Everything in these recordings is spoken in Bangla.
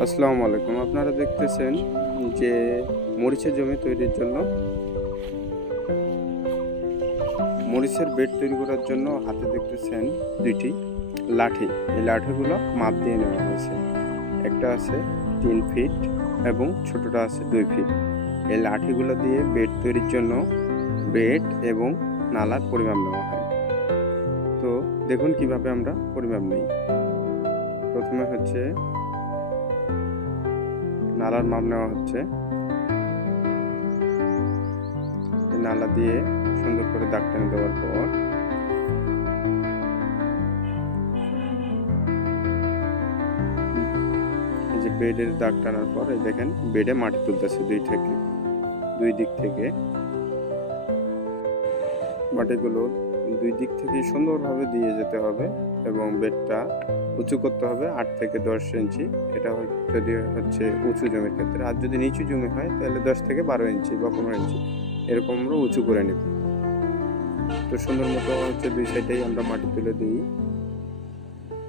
আসসালামু আলাইকুম। আপনারা দেখতেছেন যে মরিচের জমি তৈরির জন্য মরিচের বেড তৈরি করার জন্য হাতে দেখতেছেন দুইটি লাঠি। এই লাঠিগুলো মাপ দিয়ে নেওয়া হয়েছে। একটা আছে 3 ফিট এবং ছোটটা আছে 2 ফিট। এই লাঠিগুলো দিয়ে বেড তৈরির জন্য বেড এবং নালার পরিমাপ নেওয়া হয়। তো দেখুন কিভাবে আমরা পরিমাপ নেই। প্রথমে হচ্ছে নালার মাপ নেওয়া হচ্ছে। নালা দিয়ে সুন্দর করে দাগ টেনে দেওয়ার পর এই যে বেডের দাগ টানার পর এই দেখেন বেডে মাটি তুলতেছে দুই দিক থেকে মাটিগুলো দুই দিক থেকে সুন্দরভাবে দিয়ে যেতে হবে এবং বেডটা উঁচু করতে হবে 8 থেকে 10 ইঞ্চি। এটা যদি হচ্ছে উঁচু জমির ক্ষেত্রে, আর যদি নিচু জমি হয় তাহলে 10 থেকে 12 ইঞ্চি বা 15 ইঞ্চি এরকম আমরা উঁচু করে নেব। তো সুন্দর মতো হচ্ছে দুই সাইডেই আমরা মাটি তুলে দিই।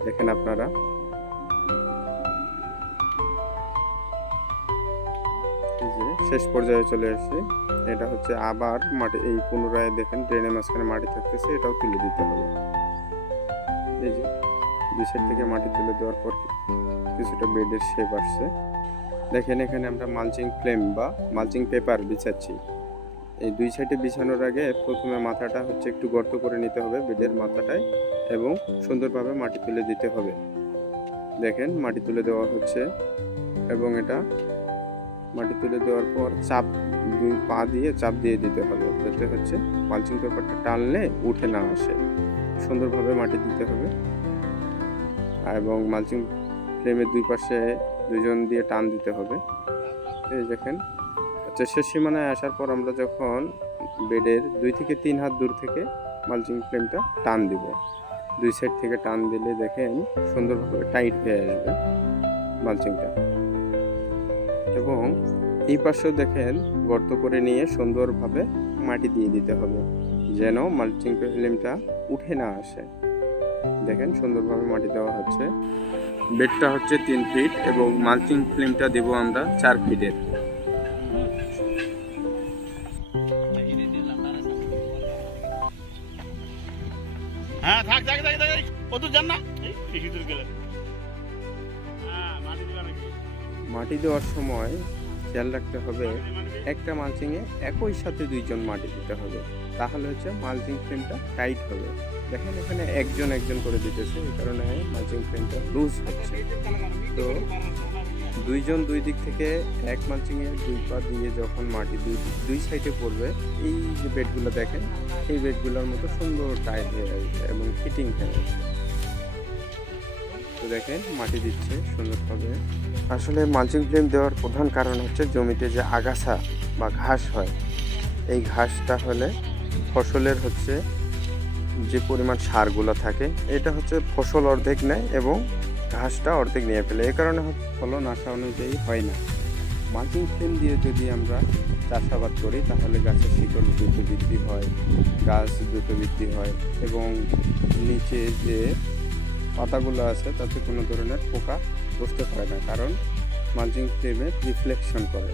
দেখেন আপনারা এই যে শেষ পর্যায়ে চলে আসছে। এটা হচ্ছে আবার মাটি এই পুনরায় দেখেন ড্রেনের মাঝখানে মাটি থাকতেছে, এটাও তুলে দিতে হবে। এই যে দুই সাইড থেকে মাটি তুলে দেওয়ার পর কিছুটা বেডের শেপ আসছে। দেখেন এখানে আমরা মালচিং ফ্লেম বা মালচিং পেপার বিছাচ্ছি। এই দুই সাইডে বিছানোর আগে প্রথমে মাথাটা হচ্ছে একটু গর্ত করে নিতে হবে বেডের মাথাটায় এবং সুন্দরভাবে মাটি তুলে দিতে হবে। দেখেন মাটি তুলে দেওয়া হচ্ছে এবং এটা মাটি তুলে দেওয়ার পর দুই পা দিয়ে চাপ দিয়ে দিতে হবে, যাতে হচ্ছে মালচিং পেপারটা টানলে উঠে না আসে। সুন্দরভাবে মাটি দিতে হবে এবং মালচিং ফ্লেমের দুই পাশে দুইজন দিয়ে টান দিতে হবে। এই দেখেন আচ্ছা, শেষ সীমানায় আসার পর আমরা যখন বেডের 2 থেকে 3 হাত দূর থেকে মালচিং ফ্লেমটা টান দিব, দুই সাইড থেকে টান দিলে দেখেন সুন্দরভাবে টাইট হয়ে আসবে মালচিংটা। এবং এই পাশেও দেখেন গর্ত করে নিয়ে সুন্দরভাবে মাটি দিয়ে দিতে হবে যেন মালচিং ফ্লেমটা উঠে না আসে। দেখেন সুন্দরভাবে মাটি দেওয়া হচ্ছে। বেডটা হচ্ছে 3 ফিট এবং মালচিং ফ্লেমটা দেব আমরা 4 ফিটের। হ্যাঁ থাক থাক থাক থাক কত জান না এই বেশি দূর গেলে হ্যাঁ মাটি দিবা নাকি। মাটি দেওয়ার সময় খেয়াল রাখতে হবে একটা মালচিংয়ে একই সাথে দুইজন মাটি দিতে হবে, তাহলে হচ্ছে মালচিং ফ্রেমটা টাইট হবে। দেখেন এখানে একজন করে দিতেছে, এই কারণে মালচিং ফ্রেমটা লুজ হচ্ছে। তো দুইজন দুই দিক থেকে এক মালচিংয়ে 2 পা দিয়ে যখন মাটি দুই সাইডে পড়বে, এই যে বেডগুলো দেখেন এই বেডগুলোর মতো সুন্দর টাইট হয়ে আসবে এবং ফিটিং হয়ে আসবে। তো দেখেন মাটি দিচ্ছে সুন্দরভাবে। আসলে মালচিং ফ্লেম দেওয়ার প্রধান কারণ হচ্ছে জমিতে যে আগাছা বা ঘাস হয়, এই ঘাসটা হলে ফসলের হচ্ছে যে পরিমাণ সারগুলো থাকে এটা হচ্ছে ফসল অর্ধেক নেয় এবং ঘাসটা অর্ধেক নিয়ে ফেলে, এই কারণে ফলন আশা অনুযায়ী হয় না। মালচিং ফ্লেম দিয়ে যদি আমরা চাষাবাদ করি তাহলে গাছের শিকড় দ্রুত বৃদ্ধি হয়, গাছ দ্রুত বৃদ্ধি হয় এবং নিচে যে পাতাগুলো আছে তাতে কোনো ধরনের পোকা বসতে পারে না, কারণ মালচিং ফ্লেমে রিফ্লেকশন করে।